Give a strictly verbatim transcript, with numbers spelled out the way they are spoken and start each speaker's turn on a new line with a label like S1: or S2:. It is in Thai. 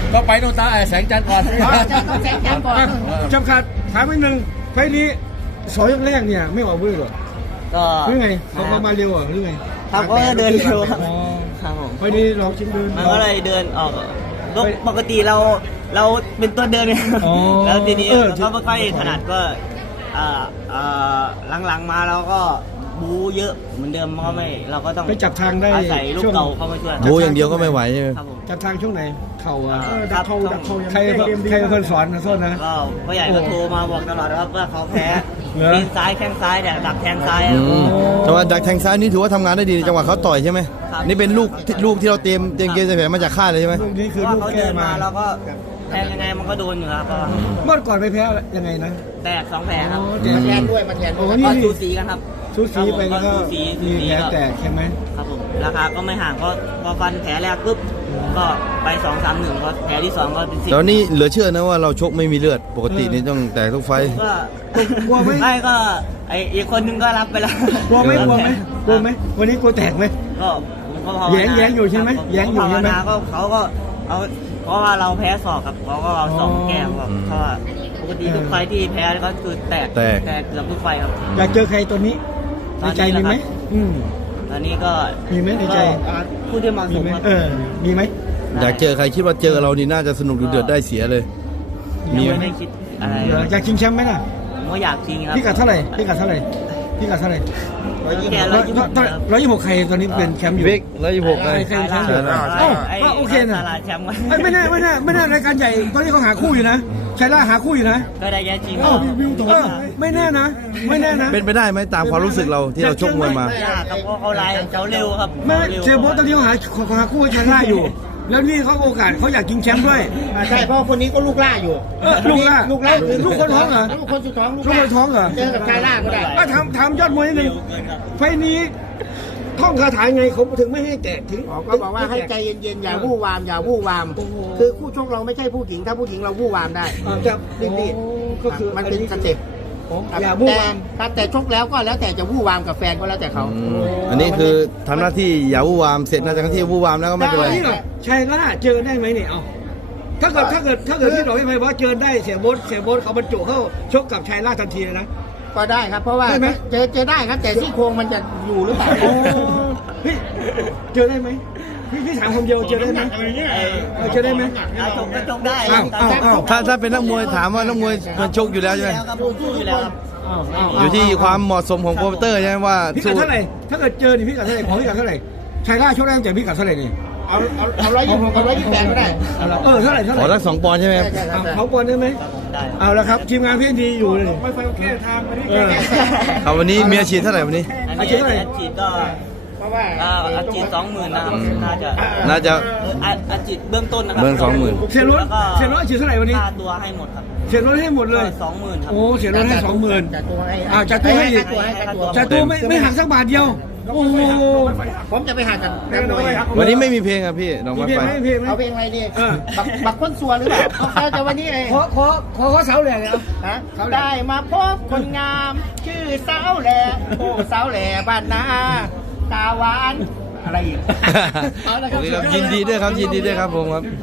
S1: ก็ไปโน่นตาไอ้แสงจันทร์ก่อน
S2: ต้องแสงจันทร์ก่อน
S3: จำขาดถามนิดนึงไฟล์นี้สอยกแรกเนี่ยไม่ออกเว้ยหรอ
S2: ก็
S3: หรือไงเขามามาเร็วเหรอหรือไง
S2: ครับก็เดินเร็วครับ
S3: อ๋อ
S2: ครับผม
S3: ไฟล์นี้ลองชิมเดิน
S2: มันก็เลยเดินออกก็ปกติเราเราเป็นตัวเดินเนี่ย
S3: อ๋อ
S2: แล้วทีนี้
S3: เออ
S2: เราก็ไม่ค่อยถนัดก็เอ่อเอ่อหลังๆมาเราก็บูเยอะเหมือนเดิมมันก็ไม่เราก็ต้อง
S3: ไปจับทางได้
S2: อาศัยลูก
S3: ช่วง
S2: เก่าเข้ามาช่วย
S4: บูอย่างเดียวก็ไม่ไหวใช่ไหม
S2: ครับผม
S3: จับทางช่วงไหนเข่าอ่ะ
S2: เออ
S3: ดักเข่า
S2: ครับ
S3: ดักเข่าใครใครเป็นคนสอนนะโทษนะ
S2: ก็พ่อใหญ่ก็โทรมาบอกตลอดครับว่าเขาแพ้
S3: เหรอ
S2: ตีนซ้ายแข้งซ้ายเนี่ยดักแทงซ้าย
S4: อืมจังหวะดักแทงซ้ายนี่ถือว่าทำงานได้ดีจังหวะเขาต่อยใช่ไหม
S2: ครับ
S4: นี่เป็นลูกลูกที่เราเตรียมเตรียมเกมใส่แผนมาจากค่ายเลยใช่ไหม
S3: ลูกนี้
S2: เพ
S3: คือ
S2: ราะว่า
S3: ลูก
S2: เขา
S3: แก้
S2: เดิน
S3: มา
S2: มาเราก็แทงยังไงมันก็โดนอยู่ครับก็
S3: เมื่อก่อนไปแพ้ยังไงนะ
S2: แตกสองแผลครับ
S3: อ๋อแตก
S2: แทนด้วยมันแทน
S3: โอ้
S2: ด้วย
S3: นี่
S2: ก็สูสีกันครับ
S3: สูสีไปแล้วก็
S2: สูสีสู
S3: มี
S2: สี
S3: แผล
S2: ก็
S3: แตกใช่ไหม
S2: ครับผมราคาก็ไม่ห่างก็พอฟันแผลแรกปุ๊บก็ไปสองสามหนึ่งก็แผลที่สองก็เป็นสิบ
S4: แล้วนี่เหลือเชื่อนะว่าเราชกไม่มีเลือดปกตินี่ต้องแตกทุกไฟต์
S2: ก็
S3: กลัวไหม
S2: ไม่ก็ไออีกคนนึงก็รับไปแล้ว
S3: กลัวไหมกลัวไหมกลัวไหมวันนี้กลัวแตกไหม
S2: ก็ผมก็ภาวนา
S3: แย้งแย้งอยู่ใช่ไหม
S2: ครับ
S3: แย้งอยู่ใช่ไหม
S2: ภาวนาก็เขาก็เอาเพราะว่าเราแพ้ศอกครับเขาก็เอาศอก
S3: อ๋อ
S2: แก้ครับเพราะว่าปกติทุกไฟที่แพ้ก็คือแตก
S4: แตก
S2: แตกเกือบทุกไฟครับ
S3: อยากเจอใครตัวนี้ในใจมีไหมอืม
S2: ตอนนี้ก็
S3: มีไหมในใจ
S2: ก็ผู้ที่เหมาะส
S3: มี
S2: ม
S3: ไหม
S2: ครับ
S3: เออมีไหม
S4: อยากเจอใครคิดว่าเจอเรานี่น่าจะสนุกดูเดือดได้เสียเลย มี
S2: ยัง
S4: ไหม
S2: ไม่ได้คิดอะไร
S3: เอออยากชิงแชมป์ไหมล่ะ
S2: ผมก็อยากจริงครับ
S3: พี่กัดเท่าไหร่พี่กัดเท่าไหร่พี่กัดเท่าไหร่
S2: แก
S3: ร้
S2: ร้
S3: อ
S2: อย ยยี่สิบ
S3: ร้อยยี่สิบหกใครตอนนี้เป็นแชมป์อยู่
S4: เบกร้อยยี่สิบหกไง
S3: ใครเป็นแชมป์อยู่
S4: ใช่
S3: เอ้าก็โอเคนะ
S2: ตลาดแชมป์
S3: เอ้ยไม่แน่ไม่แน่ไม่แน่รายการใหญ่ตอนนี้เขาหาคู่อยู่นะชัยล่าหาคู่อยู่นะ
S2: ก็ได้แย่จริง
S3: เอ้าเออไม่แน่นะ ไม่แน่นะ
S4: เป็นไปได้ไหมตามความรู้สึกเราที่เราชกมวยมา
S2: ยากครับเพราะเขาไล่เขาเร็วครับ
S3: ไม่
S2: ร็ว
S3: เสียโบทตอนนี้เขาหาเขาหาคู่ให้ชัยล่าอยู่ แล้วนี่เขาโอกาสเขาอยากชิงแชมป์ด้วย
S5: อ่าใช่เพราะคนนี้ก็ลูกล่าอยู่
S3: เออลูกล่า
S5: ลูกล่าคือ
S3: ลูกคนท้องเหรอ
S5: ลูกคนสุดท้องลูก
S3: ลูกคนท้องเหรอ
S5: เจอกับชายล่าก็ได้
S3: ก็ทำทำยอดมวยนิดนึงไฟล์นี้ท่องคาถาไงเขาถึงไม่ให้แตกถึง
S5: อ๋อก็บอกว่าให้ใจเย็นๆอย่าวู่วามอย่าวู่วาม คือคู่ชกเราไม่ใช่ผู้หญิงถ้าผู้หญิงเราวู่วามได้
S3: อ่าจะ
S5: รีบ
S3: ก็คือ
S5: มันเป็นสเต็ป
S3: อย่าบู้
S5: แต่
S3: วาม
S5: ครับแต่ชกแล้วก็แล้วแต่จะวู่วามกับแฟนก็แล้วแต่เขา
S4: อืมอันนี้คือทำหน้าที่อย่าวู่วามเสร็จนะจากหน้าที่วู่วามแล้วก็ไม่เป็นไร
S3: นี่เหรอชัยล่าเจอได้ไหมเนี่ยเอาถ้าเกิดถ้าเกิดถ้าเกิดที่เราไม่ไปว่าเจอได้เสียโบทเสียโบทเขาบรรจุเข้าชกกับชัยล่าทันทีเลยนะ
S5: ก็ได้ครับ เพราะว่า
S3: ได้ไหม
S5: เจอเจอได้ครับ แต่ซี่โครงมันจะอยู่หรือเปล่า
S3: โอ้พี่เจอได้ไหมพี่พี่ถามคำเดียวเจอได้ไหมเออเจอได้ไหม
S2: ถ้าชกก็ชกได้
S3: อ้าวอ้าวอ้าว
S4: ถ้าถ้าเป็นนักมวยถามว่านักมวยมันชกอยู่แล้วใช่ไหม
S2: แล้วครับผมสู้อยู่แล้วครับ
S3: อ้าวอ้าว
S4: อยู่ที่ความเหมาะสมของโปรโมเตอร์ใช่ไหมว่า
S3: พี่กั
S4: สู้
S3: ดเท่าไหร่ถ้าเกิดเจอนี่พี่กัดเท่าไหร่ของพี่กัดเท่าไหร่ชัยล่าชกได้ตั้งแต่พี่กัดเท่าไหร่นี่
S5: เอาเอาเอาร้อยยี่สิบเอาร้อยยี่สิบแปดก็ได้
S3: เออเท่าไหร่เท่าไห
S4: ข
S3: ร่
S4: อทั้งสองปอนด์ใช่ไหมครับ
S5: ใช่ใช่
S3: เอา
S5: ใช่
S3: เขาก่อนได้ไหม
S2: ครับผมได้ครับ
S3: เอาละครับทีมงานพี่ดีอยู่เลย
S5: ไม่ไฟแก้ทางมาที่
S3: เออ
S4: ครับวันนี้เมียฉีดเท่าไหร่วันนี้
S2: อัน
S3: อาชี
S2: นี้
S3: พอะไร
S2: อัดฉีดก็
S5: เพราะว่า
S2: อ่าอัดฉีดสองหมื่นนะครับน่าจะ
S4: น่าจะ
S2: อัดอัดฉีดเบื้องต้นนะครั
S4: เบื้องสองหมื่น
S3: เสียรถเสียรถฉีดเท่าไหร่วันนี้
S2: ค่าตัวให้หมดครับ
S3: เสียรถให้หมดเลย
S2: สองหมื่นครับ
S3: โอ้เสียรถให้สองหมื่น
S5: จัดตัวให้
S3: อ่าจัดตัวให้อีก
S5: ตัวให้จัดตัว
S3: จัดตัวไม่ไม่หักสักบาทเดียวโอ้โห
S5: ผมจะไปหาจากนักมวย
S4: วันนี้ไม่มีเพลงอ่ะพี่น้อง
S3: มี
S4: มา
S3: เพลง
S4: ไฟ
S3: ไหมมีเพลงไหม
S5: เอาเพลงอะไรดี
S3: เออ
S5: บักบักคนสัวหรือเปล่าเขาจะวันนี้ไง
S3: ขอขอขอขอเสาแหล่เนี่ย
S5: ฮะได้มาพบคนงาม ชื่อสาวแหล่โอ้สาวแหล่บ้านนาตาหวานอะไรอีก
S4: โอเคครับยินดีด้วยครับยินดีด้วยครับผมครับ